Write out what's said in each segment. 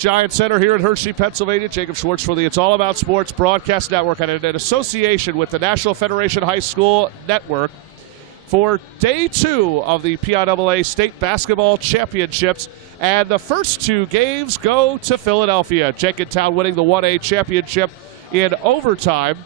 Giant Center here in Hershey, Pennsylvania. Jacob Schwartz for the It's All About Sports Broadcast Network and in association with the National Federation High School Network for Day 2 of the PIAA State Basketball Championships. And the first two games go to Philadelphia. Jenkintown winning the 1A championship in overtime.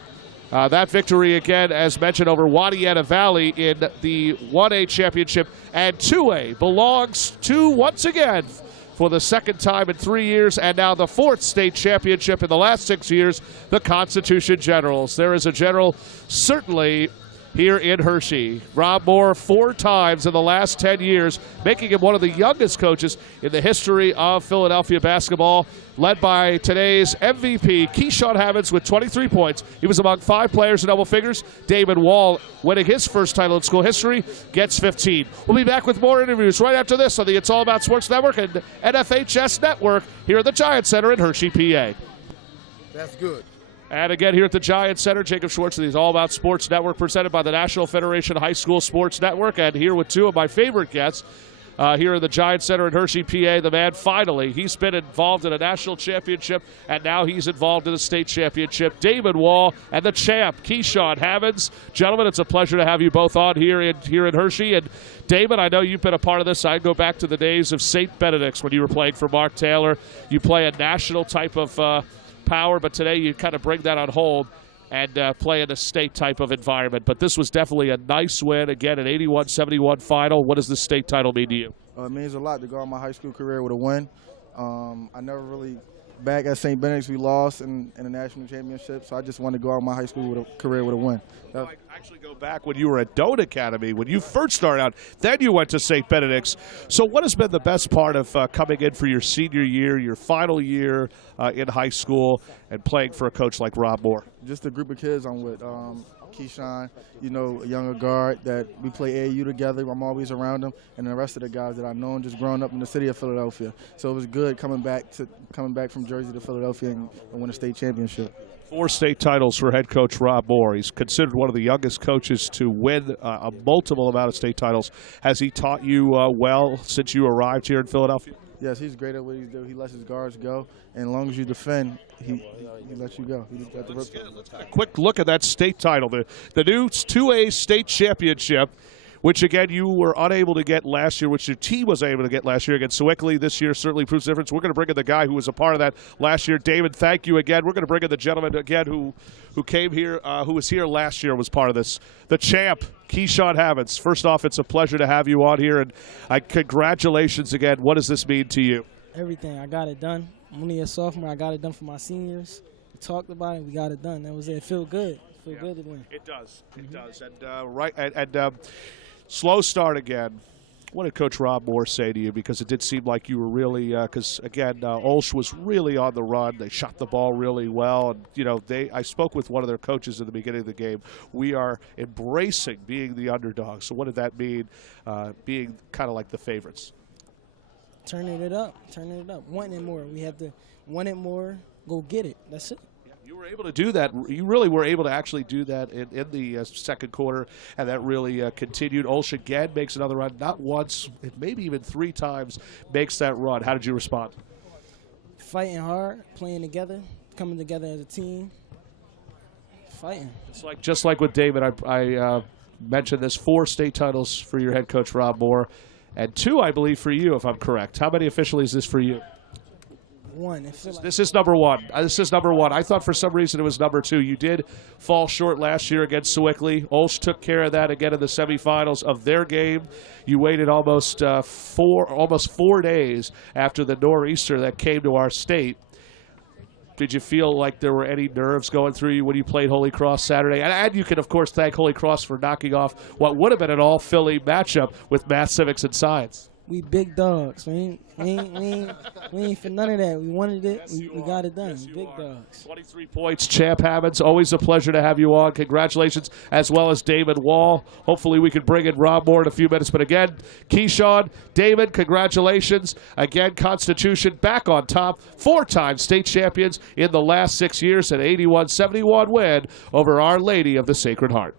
That victory, again, as mentioned, over Wadiana Valley in the 1A championship. And 2A belongs to, once again, for the second time in 3 years, and now the fourth state championship in the last 6 years, the Constitution Generals. There is a general certainly here in Hershey. Rob Moore 4 times in the last 10 years, making him one of the youngest coaches in the history of Philadelphia basketball, led by today's MVP, Keshaun Hammonds, with 23 points. He was among 5 players in double figures. Damon Wall, winning his first title in school history, gets 15. We'll be back with more interviews right after this on the It's All About Sports Network and NFHS Network here at the Giant Center in Hershey, PA. That's good. And again, here at the Giant Center, Jacob Schwartz, the All About Sports Network, presented by the National Federation High School Sports Network. And here with 2 of my favorite guests here at the Giant Center in Hershey, PA. The man, finally, he's been involved in a national championship, and now he's involved in a state championship. Damon Wall and the champ, Keshaun Hammonds. Gentlemen, it's a pleasure to have you both on here in Hershey. And Damon, I know you've been a part of this. I go back to the days of St. Benedict's when you were playing for Mark Taylor. You play a national type of power, but today you kind of bring that on hold and play in a state type of environment. But this was definitely a nice win. Again, an 81-71 final. What does the state title mean to you? It means a lot to go on my high school career with a win. I never really, back at St. Benedict's, we lost in the national championship, so I just wanted to go out my high school career with a win. I actually go back when you were at Doane Academy, when you first started out, then you went to St. Benedict's. So what has been the best part of coming in for your senior year, your final year in high school, and playing for a coach like Rob Moore? Just the group of kids I'm with. Keshaun, you know, a younger guard that we play AAU together. I'm always around him, and the rest of the guys that I know, just growing up in the city of Philadelphia. So it was good coming back from Jersey to Philadelphia and win a state championship. 4 state titles for head coach Rob Moore. He's considered one of the youngest coaches to win a multiple amount of state titles. Has he taught you well since you arrived here in Philadelphia? Yes, he's great at what he does. He lets his guards go, and as long as you defend, he lets you go. Let's get a quick look at that state title, the new 2A state championship, which, again, you were unable to get last year, which your team was able to get last year against Sewickley. This year certainly proves the difference. We're going to bring in the guy who was a part of that last year. Damon, thank you again. We're going to bring in the gentleman again who came here, who was here last year, was part of this. The champ, Keshaun Hammonds. First off, it's a pleasure to have you on here, and congratulations again. What does this mean to you? Everything. I got it done. I'm only a sophomore. I got it done for my seniors. We talked about it. We got it done. That was it. It felt good. Good to win. It does. It does. And slow start again. What did Coach Rob Moore say to you? Because it did seem like you were really, because again, Olsh was really on the run. They shot the ball really well, and you know, I spoke with one of their coaches at the beginning of the game. We are embracing being the underdog. So what did that mean, being kind of like the favorites? Turning it up, wanting it more. We have to want it more. Go get it. That's it. You were able to do that. You really were able to actually do that in the second quarter, and that really continued. Olsh again makes another run, not once, maybe even 3 times makes that run. How did you respond? Fighting hard, playing together, coming together as a team, fighting. Just like with David, I mentioned this, 4 state titles for your head coach, Rob Moore, and 2, I believe, for you, if I'm correct. How many officially is this for you? 1. This is number 1. This is number 1. I thought for some reason it was number 2. You did fall short last year against Sewickley. Olsh took care of that again in the semifinals of their game. You waited almost 4 days after the nor'easter that came to our state. Did you feel like there were any nerves going through you when you played Holy Cross Saturday? And you can, of course, thank Holy Cross for knocking off what would have been an all-Philly matchup with math, civics, and science. We big dogs. We ain't for none of that. We wanted it. We got it done. Yes, big dogs. 23 points, Champ Hammonds. Always a pleasure to have you on. Congratulations, as well as Damon Wall. Hopefully we can bring in Rob Moore in a few minutes. But again, Keshaun, Damon, congratulations. Again, Constitution back on top. 4-time state champions in the last 6 years. An 81-71 win over Our Lady of the Sacred Heart.